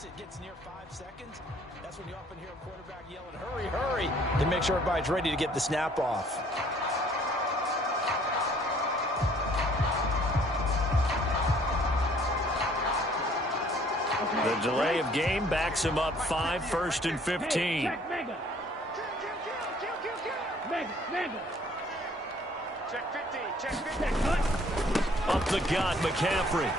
once it gets near 5 seconds, that's when you often hear a quarterback yelling, hurry, hurry, to make sure everybody's ready to get the snap off. The delay of game backs him up 5, 1st and 15. Check mega. Mega. Check 15, check 15. Up the gut, McCaffrey.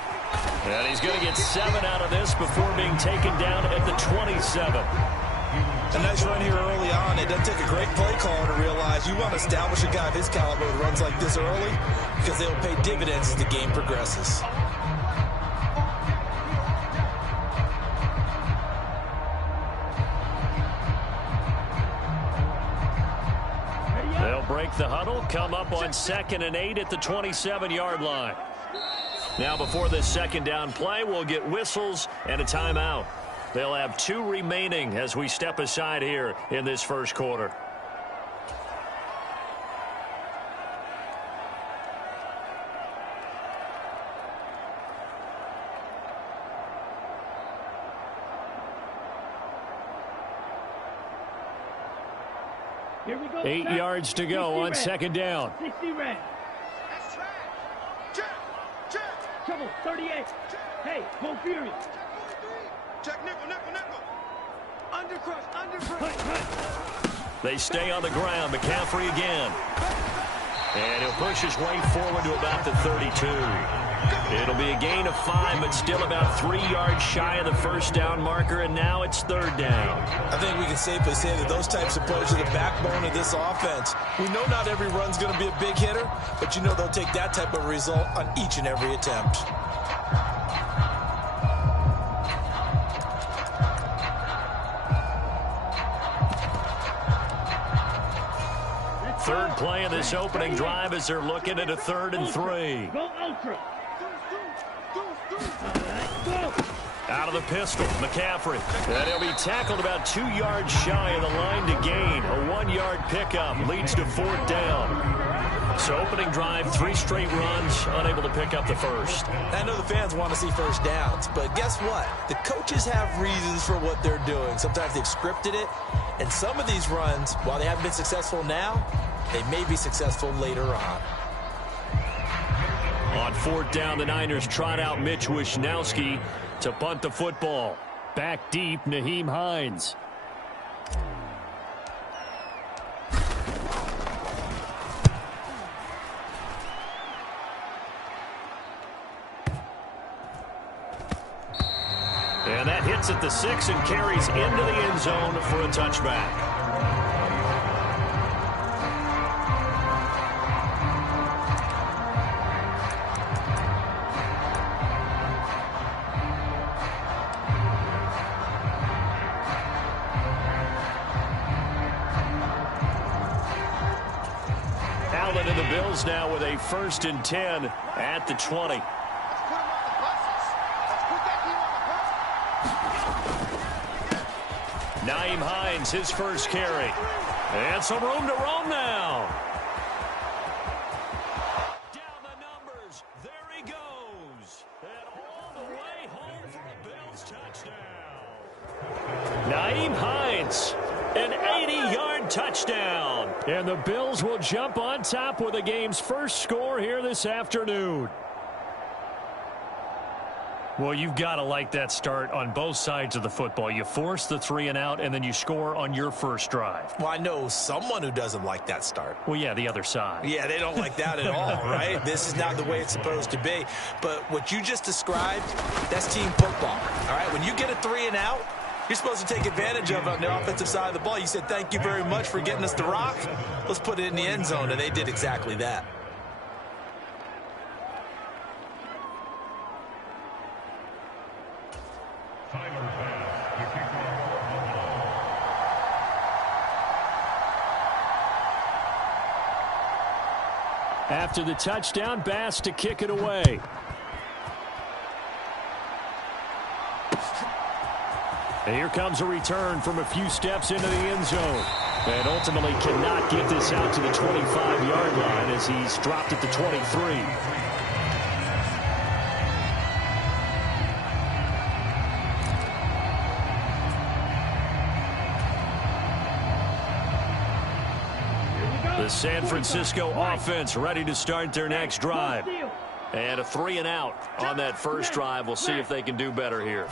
And he's going to get 7 out of this before being taken down at the 27. A nice run here early on. It doesn't take a great play caller to realize you want to establish a guy of his caliber who runs like this early because they'll pay dividends as the game progresses. They'll break the huddle, come up on 2nd and 8 at the 27-yard line. Now before this second down play, we'll get whistles and a timeout. They'll have 2 remaining as we step aside here in this first quarter. Here we go. 8 yards to go on second down. 60 red. Trouble, 38. Hey, go Fury. Check nickel. Undercrush. They stay on the ground. McCaffrey again. And he'll push his way forward to about the 32. It'll be a gain of 5, but still about 3 yards shy of the first down marker, and now it's 3rd down. I think we can safely say that those types of plays are the backbone of this offense. We know not every run's going to be a big hitter, but you know they'll take that type of result on each and every attempt. Third play of this opening drive as they're looking at a 3rd and 3. Go ultra. Out of the pistol, McCaffrey. And he'll be tackled about 2 yards shy of the line to gain. A 1-yard pickup leads to 4th down. So opening drive, 3 straight runs, unable to pick up the first. I know the fans want to see first downs, but guess what? The coaches have reasons for what they're doing. Sometimes they've scripted it, and some of these runs, while they haven't been successful now, they may be successful later on. On 4th down, the Niners trot out Mitch Wishnowski to punt the football. Back deep, Nyheim Hines. And that hits at the 6 and carries into the end zone for a touchback. Allen and the Bills now with a 1st and 10 at the 20. Nyheim Hines, his first carry. And some room to roam now. Down the numbers. There he goes. And all the way home for a Bills touchdown. Nyheim Hines, an 80-yard touchdown. And the Bills will jump on top with the game's first score here this afternoon. Well, you've got to like that start on both sides of the football. You force the 3 and out, and then you score on your first drive. Well, I know someone who doesn't like that start. Well, yeah, the other side. Yeah, they don't like that at all, right? This is not the way it's supposed to be. But what you just described, that's team football, all right? When you get a 3 and out, you're supposed to take advantage of it on the offensive side of the ball. You said, thank you very much for getting us the rock. Let's put it in the end zone, and they did exactly that. After the touchdown, Bass to kick it away. And here comes a return from a few steps into the end zone. And ultimately cannot get this out to the 25-yard line as he's dropped at the 23. The San Francisco offense ready to start their next drive. And a 3-and-out on that first drive. We'll see if they can do better here.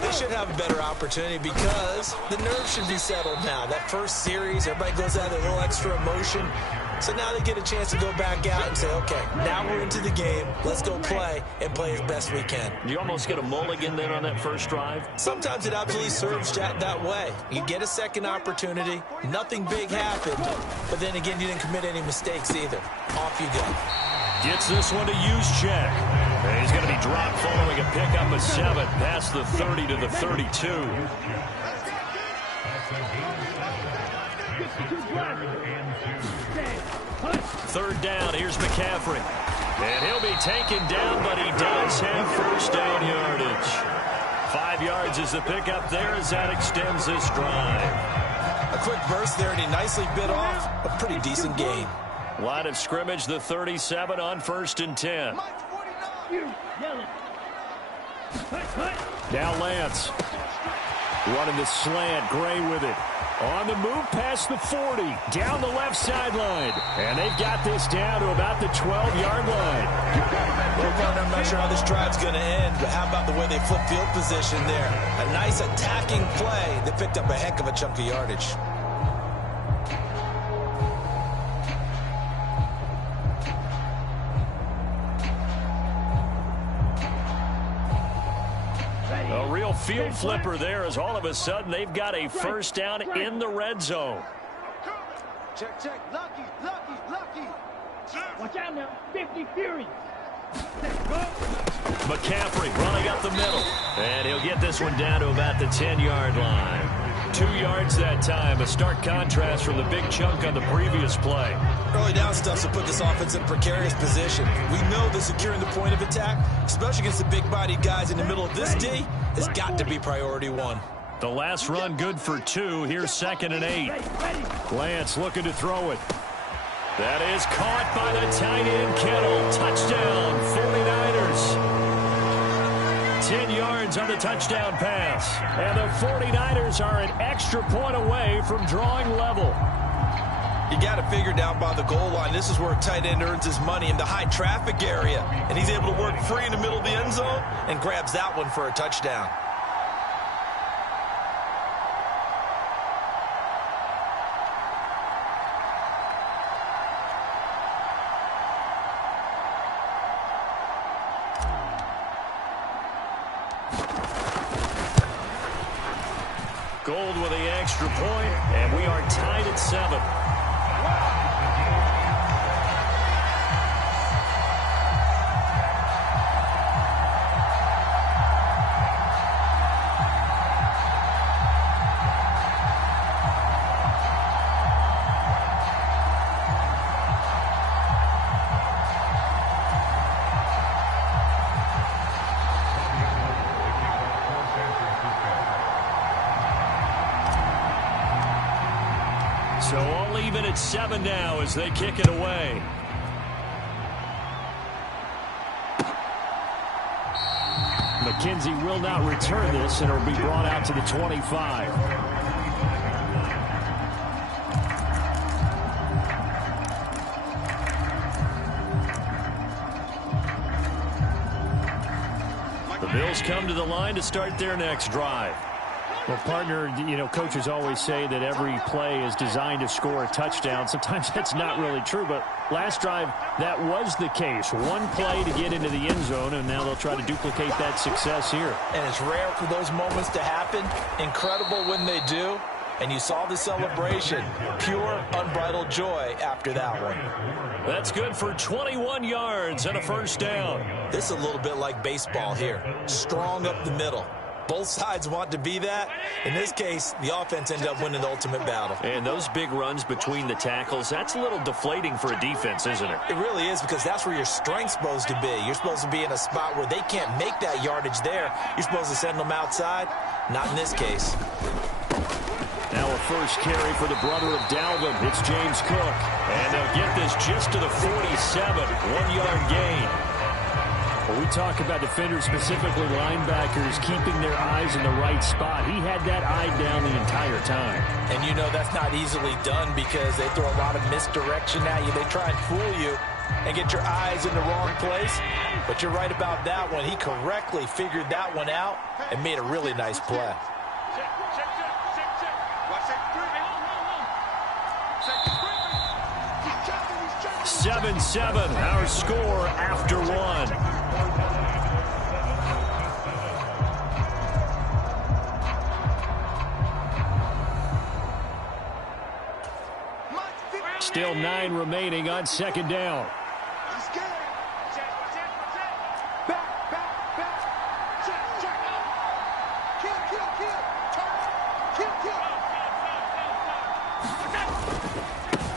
They should have a better opportunity because the nerves should be settled now. That first series, everybody goes out with a little extra emotion. So now they get a chance to go back out and say, okay, now we're into the game. Let's go play and play as best we can. You almost get a mulligan then on that first drive? Sometimes it absolutely serves that way. You get a second opportunity. Nothing big happened. But then again, you didn't commit any mistakes either. Off you go. Gets this one to Juszczyk. He's going to be dropped following a pickup of 7 past the 30 to the 32. Third down, here's McCaffrey. And he'll be taken down, but he does have first down yardage. 5 yards is the pickup there as that extends this drive. A quick burst there, and he nicely bit off a pretty decent gain. Line of scrimmage, the 37 on 1st and 10. Now Lance. Running the slant, Gray with it. On the move past the 40, down the left sideline. And they've got this down to about the 12-yard line. Well, partner, I'm not sure how this drive's going to end, but how about the way they flip field position there? A nice attacking play that picked up a heck of a chunk of yardage. A real field flipper there as all of a sudden they've got a first down in the red zone. Check, check. Lucky, lucky, lucky. Watch out now. 50 Fury. McCaffrey running up the middle. And he'll get this one down to about the 10-yard line. 2 yards that time. A stark contrast from the big chunk on the previous play. Early down stuff to put this offense in a precarious position. We know that securing the point of attack, especially against the big-bodied guys in the middle of this D, has got to be priority one. The last run good for 2. Here's 2nd and 8. Lance looking to throw it. That is caught by the tight end Kittle. Touchdown, 49ers. 10 yards on the touchdown pass. And the 49ers are an extra point away from drawing level. You got to figure down by the goal line. This is where a tight end earns his money in the high traffic area. And he's able to work free in the middle of the end zone and grabs that one for a touchdown. Gold with the extra point, and we are tied at 7. So all even at 7 now as they kick it away. McKenzie will not return this, and it will be brought out to the 25. The Bills come to the line to start their next drive. Well, partner, you know, coaches always say that every play is designed to score a touchdown. Sometimes that's not really true, but last drive, that was the case. One play to get into the end zone, and now they'll try to duplicate that success here. And it's rare for those moments to happen. Incredible when they do. And you saw the celebration. Pure, unbridled joy after that one. That's good for 21 yards and a first down. This is a little bit like baseball here. Strong up the middle. Both sides want to be that. In this case, the offense ended up winning the ultimate battle. And those big runs between the tackles, that's a little deflating for a defense, isn't it? It really is, because that's where your strength's supposed to be. You're supposed to be in a spot where they can't make that yardage there. You're supposed to send them outside. Not in this case. Now a first carry for the brother of Dalvin. It's James Cook. And they'll get this just to the 47. 1-yard gain. When we talk about defenders, specifically linebackers, keeping their eyes in the right spot, he had that eye down the entire time. And you know that's not easily done because they throw a lot of misdirection at you. They try and fool you and get your eyes in the wrong place. But you're right about that one. He correctly figured that one out and made a really nice play. 7-7, our score after one. Still 9 remaining on second down.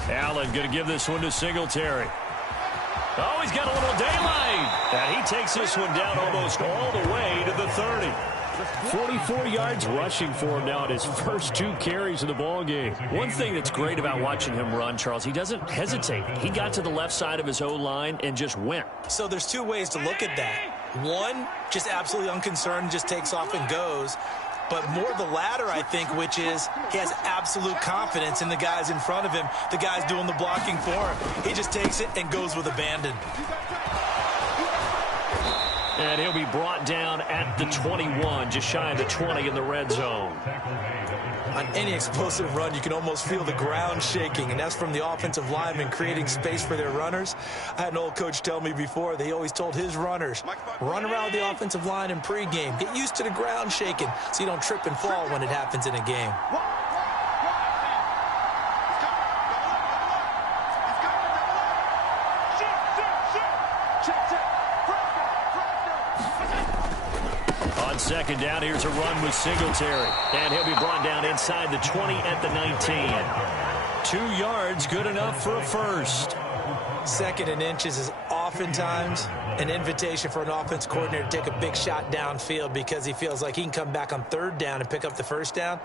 Allen going to give this one to Singletary. Oh, he's got a little daylight. And he takes this one down almost all the way to the 30. 44 yards rushing for him now at his first 2 carries of the ball game. One thing that's great about watching him run, Charles, he doesn't hesitate. He got to the left side of his O-line and just went. So there's 2 ways to look at that. One, just absolutely unconcerned, just takes off and goes. But more the latter, I think, which is he has absolute confidence in the guys in front of him, the guys doing the blocking for him. He just takes it and goes with abandon. And he'll be brought down at the 21, just shy of the 20 in the red zone. On any explosive run, you can almost feel the ground shaking, and that's from the offensive linemen creating space for their runners. I had an old coach tell me before, they always told his runners, run around the offensive line in pregame. Get used to the ground shaking so you don't trip and fall when it happens in a game. Second down, here's a run with Singletary. And he'll be brought down inside the 20 at the 19. 2 yards, good enough for a first. 2nd and inches is oftentimes an invitation for an offense coordinator to take a big shot downfield because he feels like he can come back on 3rd down and pick up the 1st down.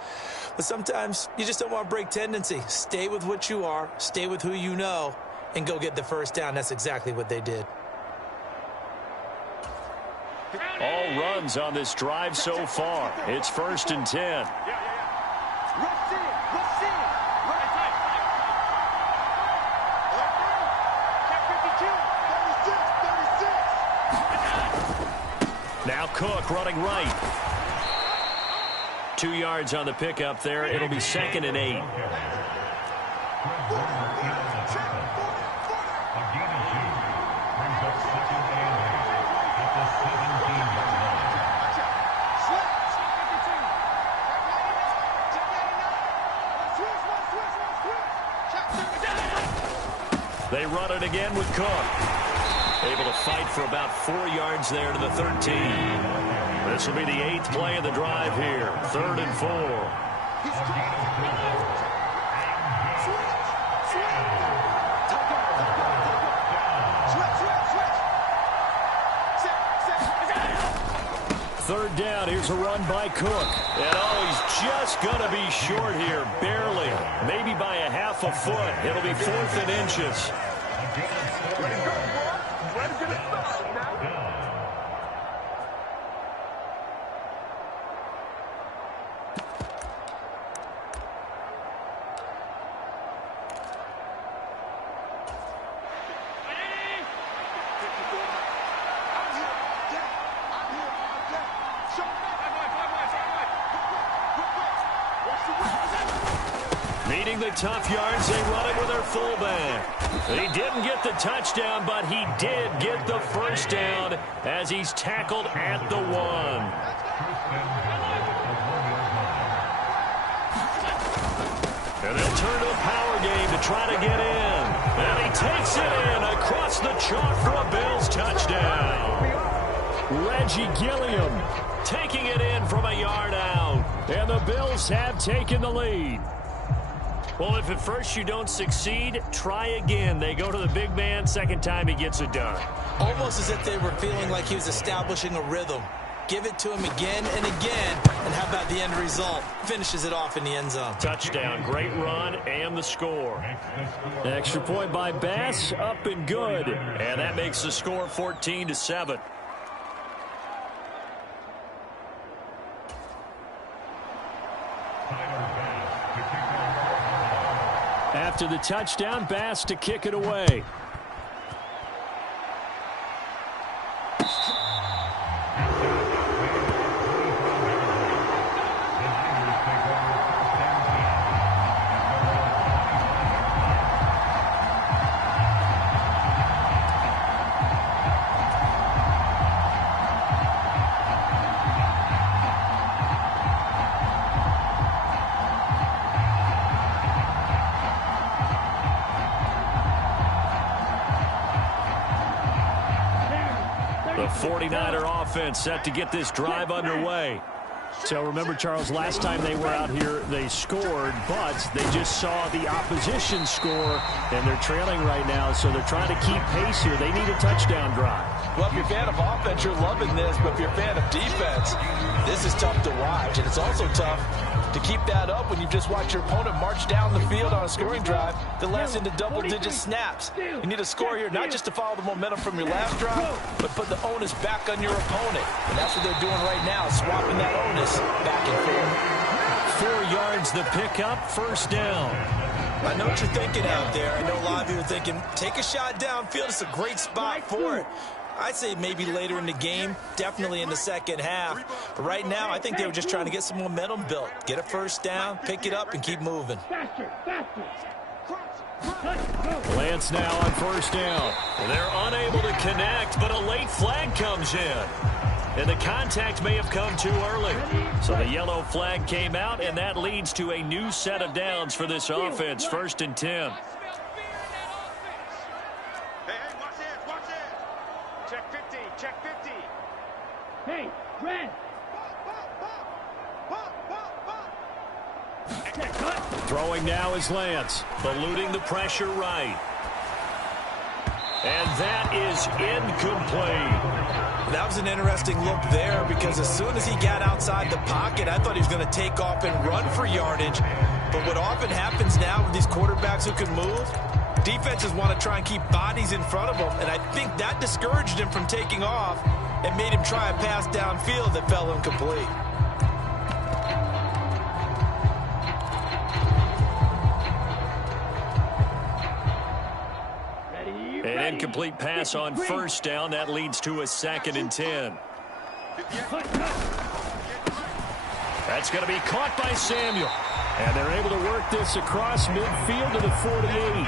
But sometimes you just don't want to break tendency. Stay with what you are, stay with who you know, and go get the 1st down. That's exactly what they did. All runs on this drive so far. It's 1st and 10. Now Cook running right. 2 yards on the pickup there. It'll be 2nd and 8. They run it again with Cook. Able to fight for about 4 yards there to the 13. This will be the 8th play of the drive here. 3rd and 4. Third down, here's a run by Cook. And oh, he's just going to be short here, barely. Maybe by a half a foot. It'll be 4th and inches. Meeting the tough yards, they run it with their fullback. He didn't get the touchdown, but he did get the 1st down as he's tackled at the 1. And they'll turn to a power game to try to get in. And he takes it in across the chalk for a Bills touchdown. Reggie Gilliam taking it in from a yard out. And the Bills have taken the lead. Well, if at first you don't succeed, try again. They go to the big man. 2nd time he gets it done. Almost as if they were feeling like he was establishing a rhythm. Give it to him again and again. And how about the end result? Finishes it off in the end zone. Touchdown, great run, and the score. Extra point by Bass, up and good. And that makes the score 14-7. After the touchdown, Bass to kick it away. The 49er offense set to get this drive underway. So remember, Charles, last time they were out here, they scored, but they just saw the opposition score, and they're trailing right now, so they're trying to keep pace here. They need a touchdown drive. Well, if you're a fan of offense, you're loving this, but if you're a fan of defense, this is tough to watch, and it's also tough to keep that up when you just watch your opponent march down the field on a scoring drive that lasts into double-digit snaps. You need a score here, not just to follow the momentum from your last drive, but put the onus back on your opponent. And that's what they're doing right now, swapping that onus back and forth. 4 yards the pickup, first down. I know what you're thinking out there. I know a lot of you are thinking, take a shot downfield. It's a great spot for it. I'd say maybe later in the game, definitely in the second half. But right now, I think they were just trying to get some momentum built. Get a first down, pick it up, and keep moving. Lance now on first down. They're unable to connect, but a late flag comes in. And the contact may have come too early. So the yellow flag came out, and that leads to a new set of downs for this offense, 1st and 10. Hey, red. Throwing now is Lance. Eluding the pressure right. And that is incomplete. That was an interesting look there because as soon as he got outside the pocket, I thought he was going to take off and run for yardage. But what often happens now with these quarterbacks who can move, defenses want to try and keep bodies in front of them. And I think that discouraged him from taking off and made him try a pass downfield that fell incomplete. An incomplete pass on first down. That leads to a 2nd and 10. That's going to be caught by Samuel. And they're able to work this across midfield to the 48.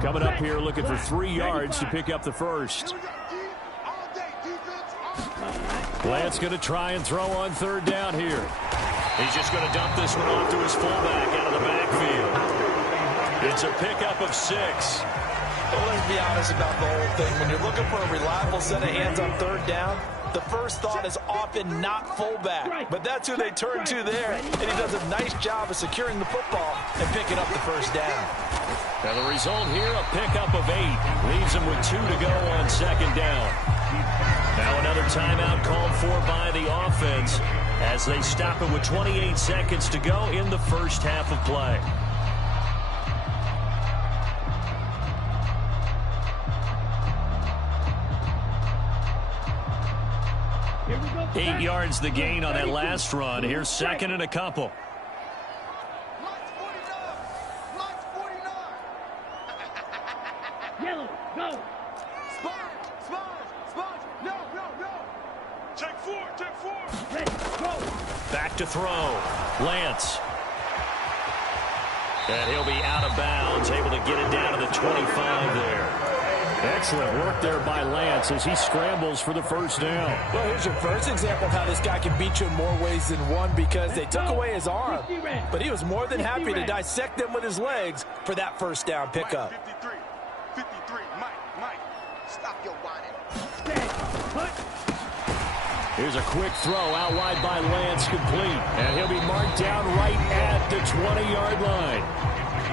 Coming up here looking for 3 yards to pick up the first. Lance going to try and throw on 3rd down here. He's just going to dump this one off to his fullback out of the backfield. It's a pickup of 6. Well, let's be honest about the whole thing. When you're looking for a reliable set of hands on 3rd down, the first thought is often not fullback. But that's who they turn to there, and he does a nice job of securing the football and picking up the first down. Now the result here, a pickup of 8. Leaves him with 2 to go on 2nd down. Now another timeout called for by the offense as they stop it with 28 seconds to go in the first half of play. 8 yards the gain on that last run. Here's 2nd and a couple. Yellow, go. Check 4. Red, go. Back to throw. Lance. And he'll be out of bounds, able to get it down to the 25 there. Excellent work there by Lance as he scrambles for the first down. Well, here's your first example of how this guy can beat you in more ways than one because they took away his arm. But he was more than happy to dissect them with his legs for that first down pickup. 53, Mike, stop your whining. Here's a quick throw out wide by Lance, complete. And he'll be marked down right at the 20-yard line.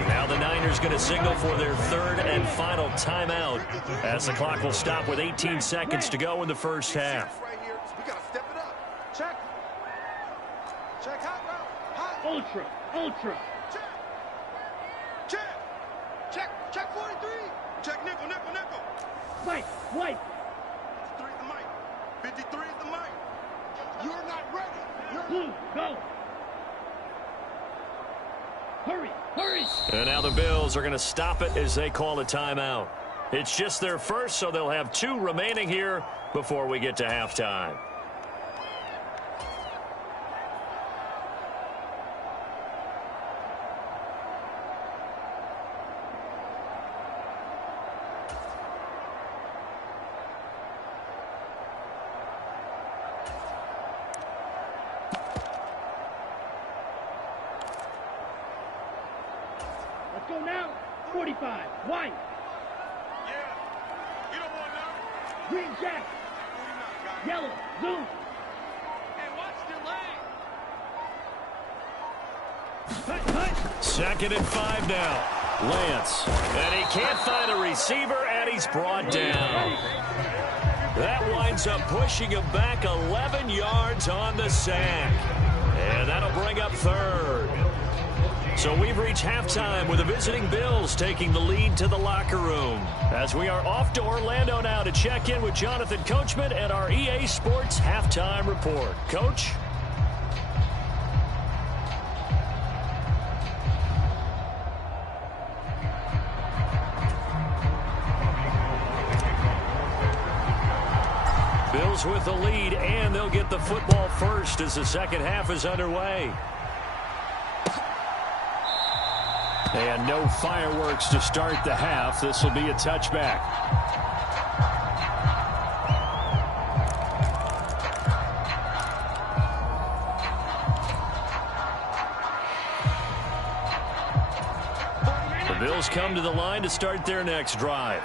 Now the Niners going to signal for their 3rd and final timeout as the clock will stop with 18 seconds to go in the first half. We got to step it up. Check hot route. Hot. Ultra. Ultra. Check 43. Check nickel. White. White. 3 is the mic. 53 is the mic. You're not ready. Blue. Go. Hurry. Hurry. And now the Bills are going to stop it as they call a timeout. It's just their first, so they'll have 2 remaining here before we get to halftime. Let's go now. 45. White. Yeah. You don't want none. Green jack. Yellow. Zoom. Hey, watch the lane. Cut. Cut. 2nd and 5 now. Lance. And he can't find a receiver, and he's brought down. That winds up pushing him back 11 yards on the sack. And that'll bring up 3rd. So we've reached halftime with the visiting Bills taking the lead to the locker room. As we are off to Orlando now to check in with Jonathan Coachman and our EA Sports Halftime Report. Coach? Bills with the lead, and they'll get the football first as the second half is underway. And no fireworks to start the half. This will be a touchback. The Bills come to the line to start their next drive.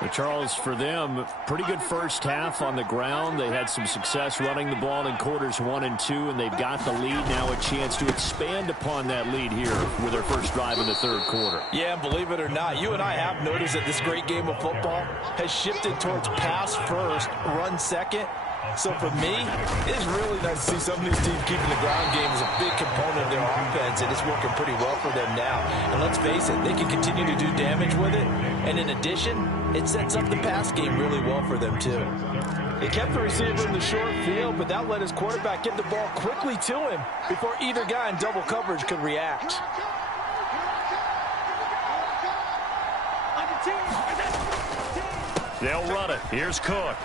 But Charles, for them, pretty good first half on the ground. They had some success running the ball in quarters 1 and 2, and they've got the lead. Now a chance to expand upon that lead here with their first drive in the 3rd quarter. Yeah, believe it or not, you and I have noticed that this great game of football has shifted towards pass first, run second. So for me, it's really nice to see some of these teams keeping the ground game as a big component of their offense, and it's working pretty well for them now. And let's face it, they can continue to do damage with it. And in addition, it sets up the pass game really well for them, too. They kept the receiver in the short field, but that let his quarterback get the ball quickly to him before either guy in double coverage could react. They'll run it. Here's Cook.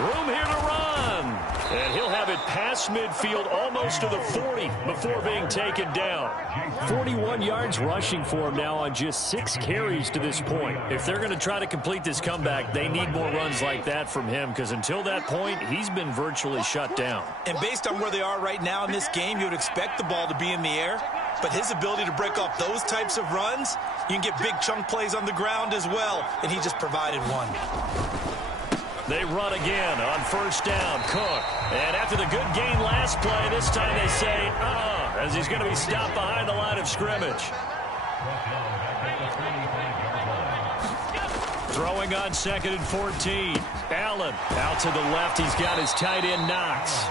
Room here to run. And he'll have it past midfield almost to the 40 before being taken down. 41 yards rushing for him now on just 6 carries to this point. If they're going to try to complete this comeback, they need more runs like that from him, because until that point, he's been virtually shut down. And based on where they are right now in this game, you would expect the ball to be in the air. But his ability to break off those types of runs, you can get big chunk plays on the ground as well, and he just provided one. They run again on first down. Cook. And after the good gain last play, this time they say, as he's going to be stopped behind the line of scrimmage. Throwing on 2nd and 14. Allen out to the left. He's got his tight end Knox.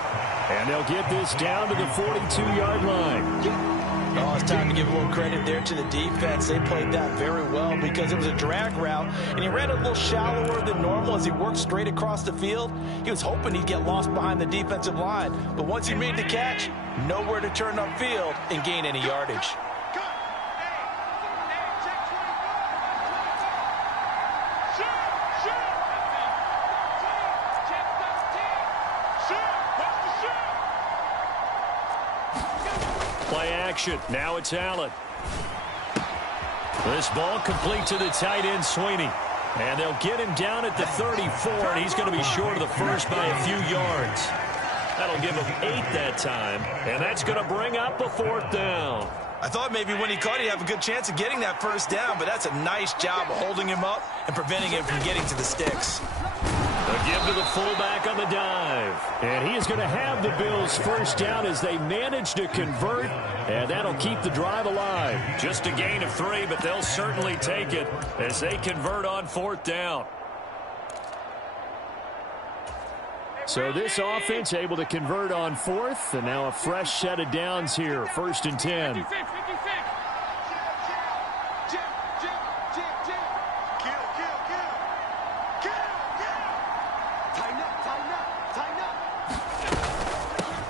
And they'll get this down to the 42-yard line. Oh, it's time to give a little credit there to the defense. They played that very well because it was a drag route, and he ran a little shallower than normal as he worked straight across the field. He was hoping he'd get lost behind the defensive line, but once he made the catch, nowhere to turn upfield and gain any yardage. Play action. Now it's Allen. This ball complete to the tight end, Sweeney. And they'll get him down at the 34, and he's going to be short of the first by a few yards. That'll give him 8 that time, and that's going to bring up a 4th down. I thought maybe when he caught, he'd have a good chance of getting that first down, but that's a nice job of holding him up and preventing him from getting to the sticks. A give to the fullback on the dive. And he is going to have the Bills first down as they manage to convert, and that'll keep the drive alive. Just a gain of 3, but they'll certainly take it as they convert on 4th down. So this offense able to convert on 4th, and now a fresh set of downs here. 1st and 10. 56, 56.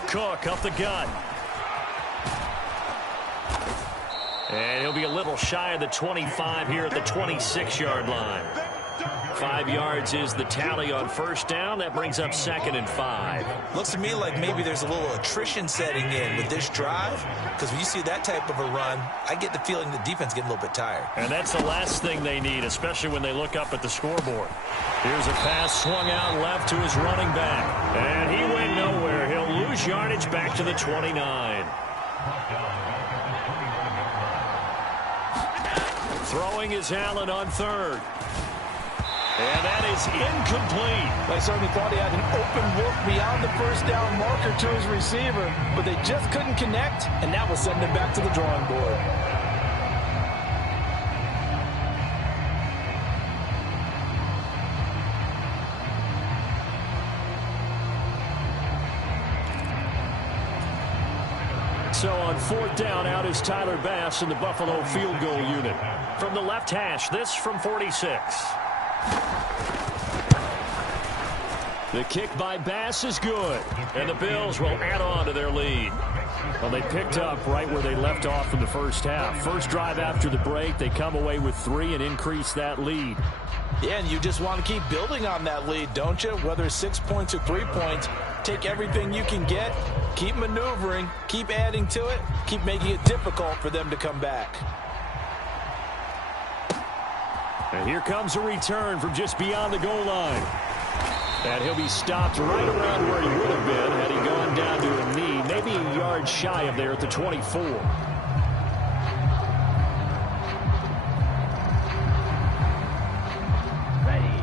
Cook up the gut. And he'll be a little shy of the 25 here at the 26-yard line. 5 yards is the tally on 1st down. That brings up 2nd and 5. Looks to me like maybe there's a little attrition setting in with this drive, because when you see that type of a run, I get the feeling the defense getting a little bit tired. And that's the last thing they need, especially when they look up at the scoreboard. Here's a pass swung out left to his running back. And he went nowhere. He'll lose yardage back to the 29. Throwing is Allen on 3rd. And that is incomplete. I certainly thought he had an open look beyond the 1st down marker to his receiver, but they just couldn't connect, and that will send him back to the drawing board. So on 4th down, out is Tyler Bass in the Buffalo field goal unit. From the left hash, this from 46. The kick by Bass is good. And the Bills will add on to their lead. Well, they picked up right where they left off in the 1st half. First drive after the break, they come away with 3 and increase that lead. Yeah, and you just want to keep building on that lead, don't you? Whether it's 6 points or 3 points, take everything you can get, keep maneuvering, keep adding to it, keep making it difficult for them to come back. And here comes a return from just beyond the goal line. And he'll be stopped right around where he would have been had he gone down to a knee, maybe a yard shy of there at the 24.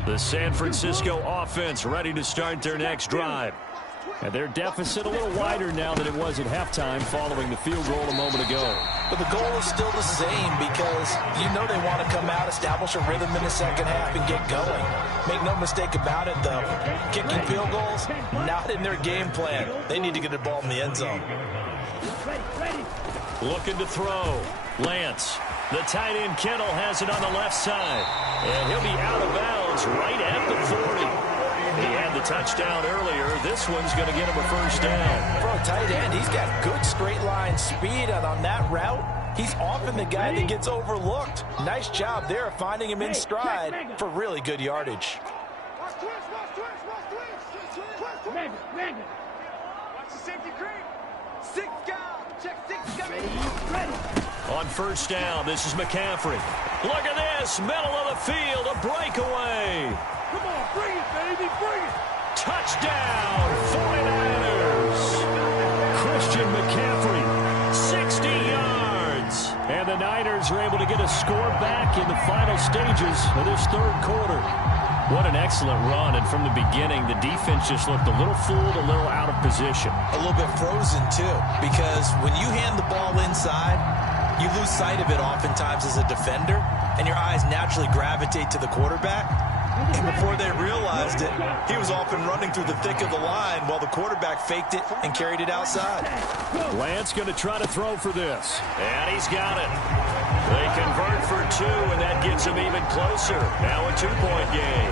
The San Francisco offense ready to start their next drive. And their deficit a little wider now than it was at halftime following the field goal a moment ago. But the goal is still the same, because you know they want to come out, establish a rhythm in the 2nd half, and get going. Make no mistake about it, though. Kicking field goals, not in their game plan. They need to get the ball in the end zone. Looking to throw. Lance. The tight end Kittle has it on the left side. And he'll be out of bounds right at the 40. He had the touchdown earlier. This one's going to get him a 1st down. For a tight end, he's got good straight line speed, and on that route, he's often the guy that gets overlooked. Nice job there of finding him in stride for really good yardage. Watch the safety creep. 6 guys. Check 6 guys. On 1st down, this is McCaffrey. Look at this. Middle of the field. A breakaway. Come on, bring it, baby, bring it. Touchdown, 49ers. Christian McCaffrey, 60 yards. And the Niners are able to get a score back in the final stages of this 3rd quarter. What an excellent run, and from the beginning, the defense just looked a little fooled, a little out of position. A little bit frozen, too, because when you hand the ball inside, you lose sight of it oftentimes as a defender, and your eyes naturally gravitate to the quarterback. And before they realized it, he was off and running through the thick of the line while the quarterback faked it and carried it outside. Lance going to try to throw for this. And he's got it. They convert for 2, and that gets them even closer. Now a 2-point game.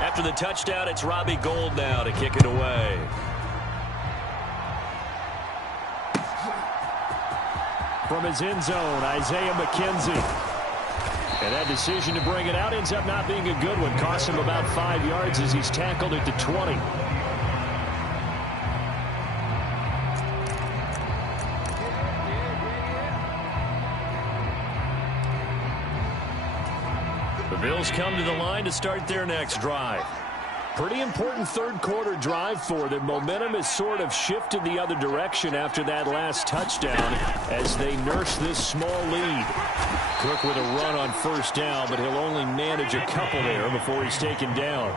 After the touchdown, it's Robbie Gould now to kick it away. From his end zone, Isaiah McKenzie. And that decision to bring it out ends up not being a good one. Costs him about 5 yards as he's tackled at the 20. The Bills come to the line to start their next drive. Pretty important third-quarter drive for them. Momentum has sort of shifted the other direction after that last touchdown as they nurse this small lead. Cook with a run on first down, but he'll only manage a couple there before he's taken down.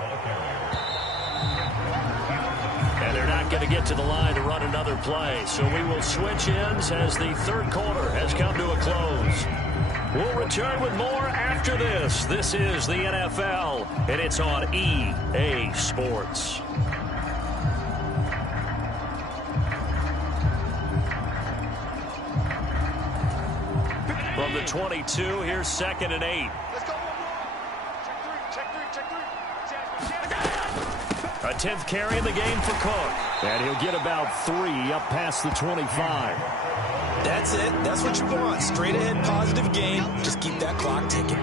And they're not going to get to the line to run another play, so we will switch ends as the third quarter has come to a close. We'll return with more after this. This is the NFL, and it's on EA Sports. From the 22, here's 2nd and 8. Let's go one more. Check three. A 10th carry in the game for Cook. And he'll get about 3 up past the 25. That's it. That's what you want. Straight ahead, positive game. Just keep that clock ticking.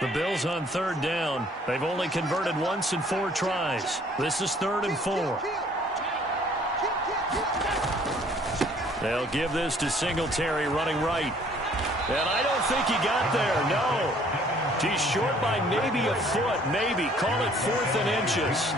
The Bills on third down. They've only converted once in 4 tries. This is 3rd and 4. They'll give this to Singletary running right. And I don't think he got there, no. He's short by maybe a foot, maybe. Call it 4th and inches.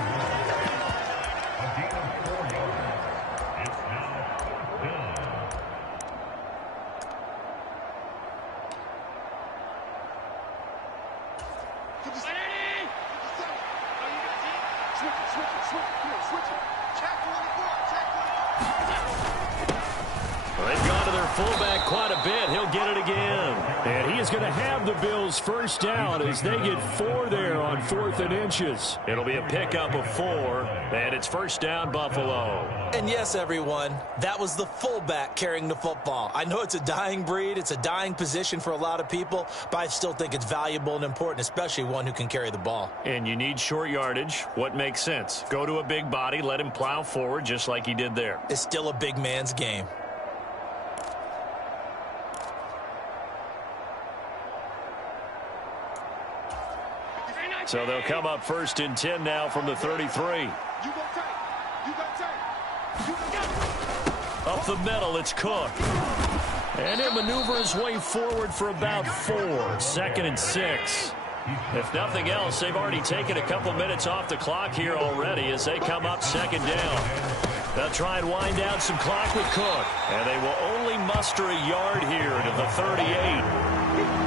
They've gone to their fullback quite a bit. He'll get it again. And he is going to have the Bills first down as they get 4 there on 4th and inches. It'll be a pickup of 4, and it's first down Buffalo. And yes, everyone, that was the fullback carrying the football. I know it's a dying breed. It's a dying position for a lot of people, but I still think it's valuable and important, especially one who can carry the ball. And you need short yardage. What makes sense? Go to a big body, let him plow forward just like he did there. It's still a big man's game. So they'll come up 1st and 10 now from the 33. Up the middle, it's Cook. And he'll maneuver his way forward for about 4. 2nd and 6. If nothing else, they've already taken a couple minutes off the clock here already as they come up 2nd down. They'll try and wind down some clock with Cook. And they will only muster a yard here to the 38.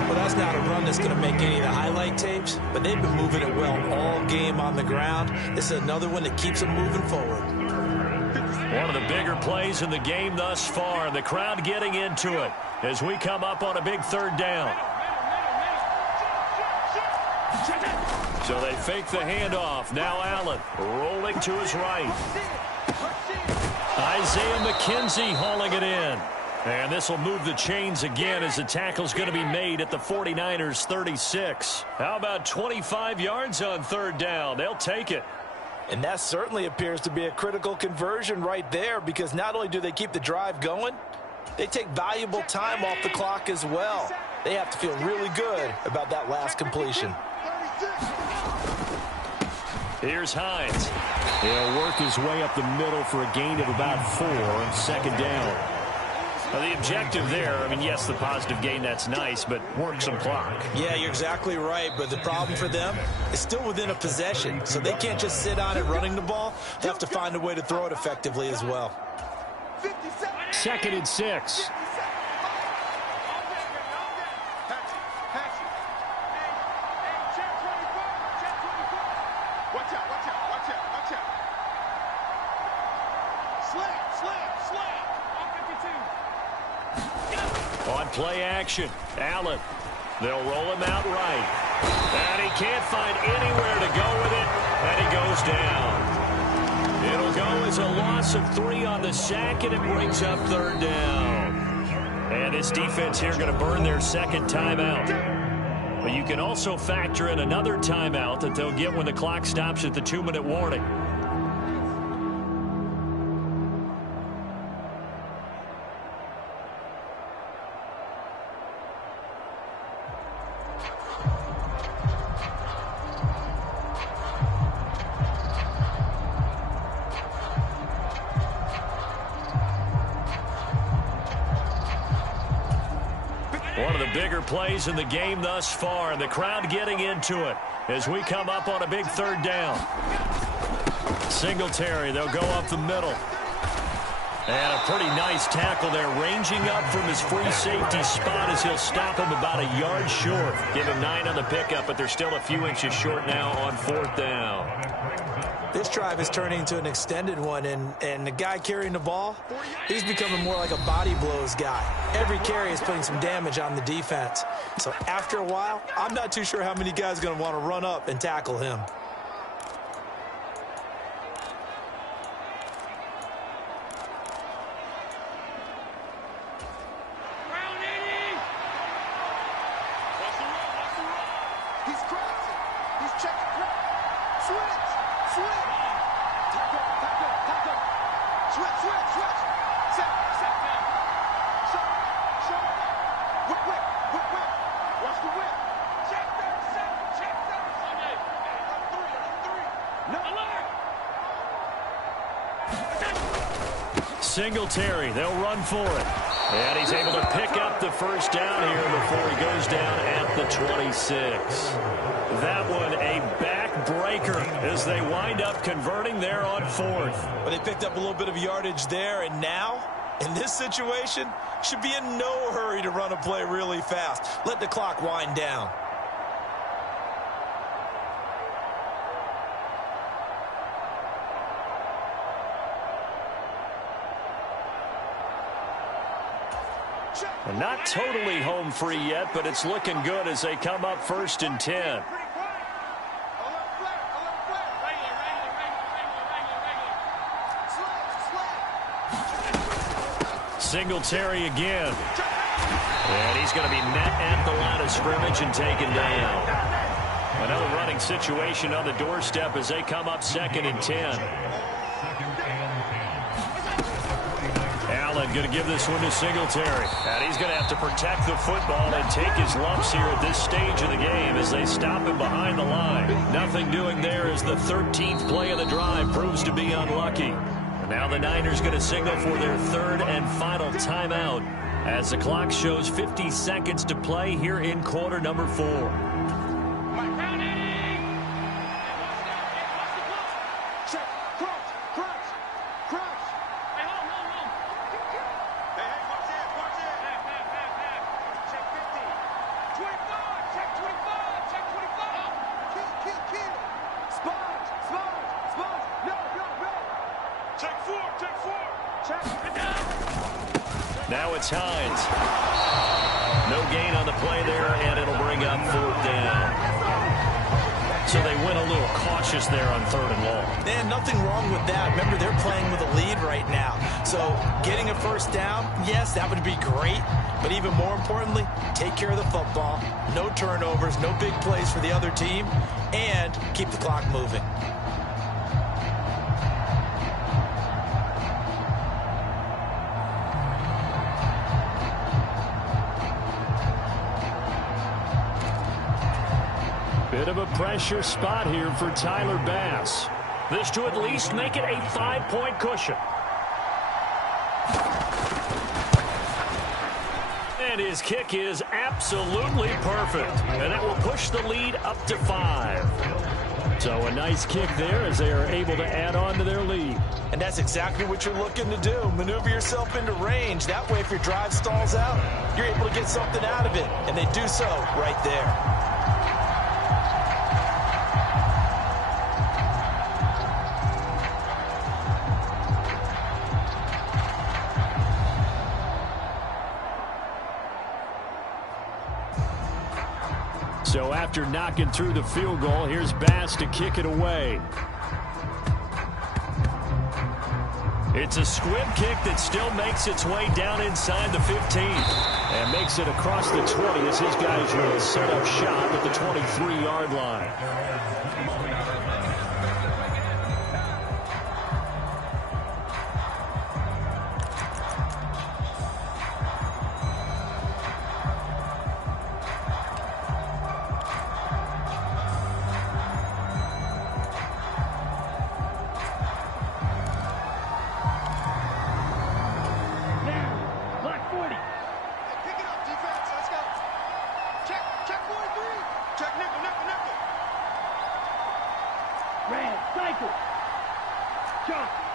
Well, that's not a run that's going to make any of the highlight tapes, but they've been moving it well all game on the ground. This is another one that keeps them moving forward. One of the bigger plays in the game thus far, and the crowd getting into it as we come up on a big 3rd down. So they fake the handoff. Now Allen rolling to his right. Isaiah McKenzie hauling it in. And this will move the chains again as the tackle's going to be made at the 49ers 36. How about 25 yards on 3rd down? They'll take it. And that certainly appears to be a critical conversion right there, because not only do they keep the drive going, they take valuable time off the clock as well. They have to feel really good about that last completion. Here's Hines. He'll work his way up the middle for a gain of about 4 on 2nd down. Now the objective there, I mean, yes, the positive gain, that's nice, but work some clock. Yeah, you're exactly right, but the problem for them is still within a possession, so they can't just sit on it running the ball. They have to find a way to throw it effectively as well. 2nd and 6. On play action, Allen. They'll roll him out right. And he can't find anywhere to go with it, and he goes down. It'll go as a loss of 3 on the sack, and it brings up 3rd down. And this defense here going to burn their 2nd timeout. But you can also factor in another timeout that they'll get when the clock stops at the 2-minute warning. One of the bigger plays in the game thus far, and the crowd getting into it as we come up on a big third down. Singletary, they'll go up the middle. And a pretty nice tackle there, ranging up from his free safety spot as he'll stop him about a yard short. Give him 9 on the pickup, but they're still a few inches short now on 4th down. This drive is turning into an extended one, and the guy carrying the ball, he's becoming more like a body blows guy. Every carry is putting some damage on the defense. So after a while, I'm not too sure how many guys are going to want to run up and tackle him. Singletary, they'll run for it. And he's able to pick up the first down here before he goes down at the 26. That one a backbreaker as they wind up converting there on 4th. Well, they picked up a little bit of yardage there, and now, in this situation, should be in no hurry to run a play really fast. Let the clock wind down. Well, not totally home free yet, but it's looking good as they come up 1st and 10. Singletary again. And he's going to be met at the line of scrimmage and taken down. Another running situation on the doorstep as they come up 2nd and 10. Allen going to give this one to Singletary. And he's going to have to protect the football and take his lumps here at this stage of the game as they stop him behind the line. Nothing doing there as the 13th play of the drive proves to be unlucky. And now the Niners going to signal for their 3rd and final timeout as the clock shows 50 seconds to play here in quarter number 4. Now it's Hines. No gain on the play there, and it'll bring up 4th down. So they went a little cautious there on 3rd and long. And nothing wrong with that. Remember, they're playing with a lead right now. So getting a first down, yes, that would be great. But even more importantly, take care of the football. No turnovers, no big plays for the other team, and keep the clock moving. Bit of a pressure spot here for Tyler Bass. This to at least make it a 5-point cushion. And his kick is absolutely perfect. And that will push the lead up to 5. So a nice kick there as they are able to add on to their lead. And that's exactly what you're looking to do. Maneuver yourself into range. That way, if your drive stalls out, you're able to get something out of it. And they do so right there. So after knocking through the field goal, here's Bass to kick it away. It's a squib kick that still makes its way down inside the 15. And makes it across the 20 as his guys will set up shop at the 23-yard line.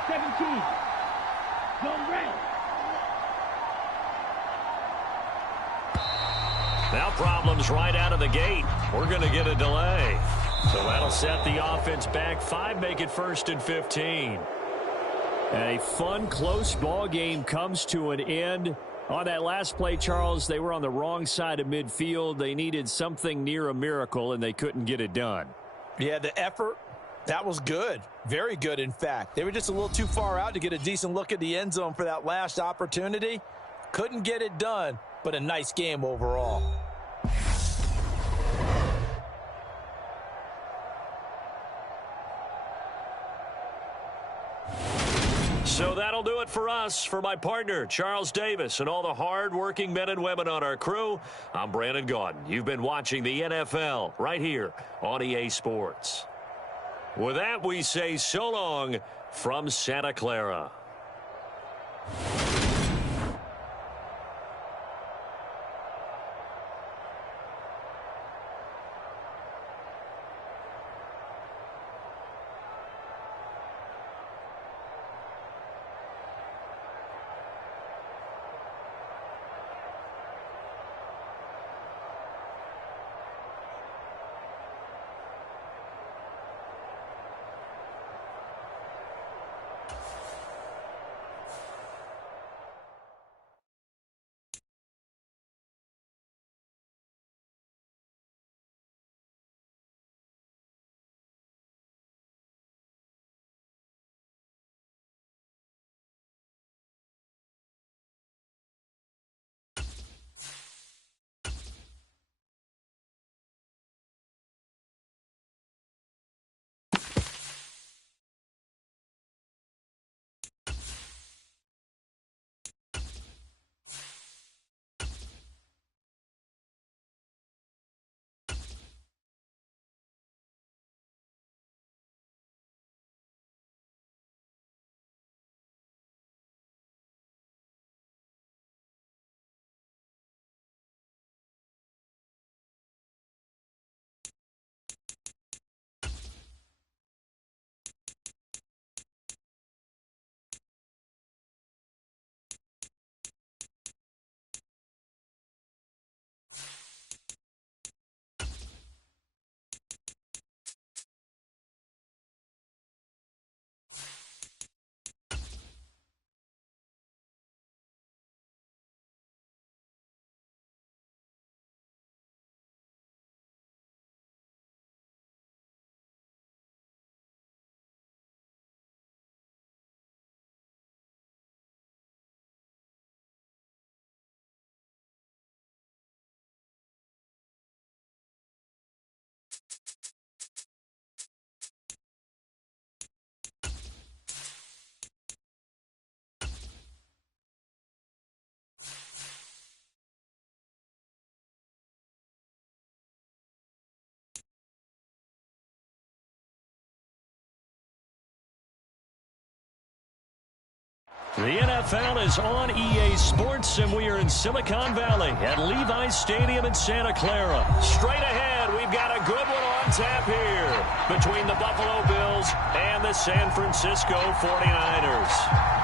17. Zone red. Now problems right out of the gate. We're going to get a delay. So that'll set the offense back 5, make it 1st and 15. And a fun, close ball game comes to an end. On that last play, Charles, they were on the wrong side of midfield. They needed something near a miracle, and they couldn't get it done. Yeah, the effort, that was good. Very good, in fact. They were just a little too far out to get a decent look at the end zone for that last opportunity. Couldn't get it done, but a nice game overall. So that'll do it for us. For my partner, Charles Davis, and all the hard-working men and women on our crew, I'm Brandon Gaudin. You've been watching the NFL right here on EA Sports. With that, we say so long from Santa Clara. The NFL is on EA Sports, and we are in Silicon Valley at Levi's Stadium in Santa Clara. Straight ahead, we've got a good one on tap here between the Buffalo Bills and the San Francisco 49ers.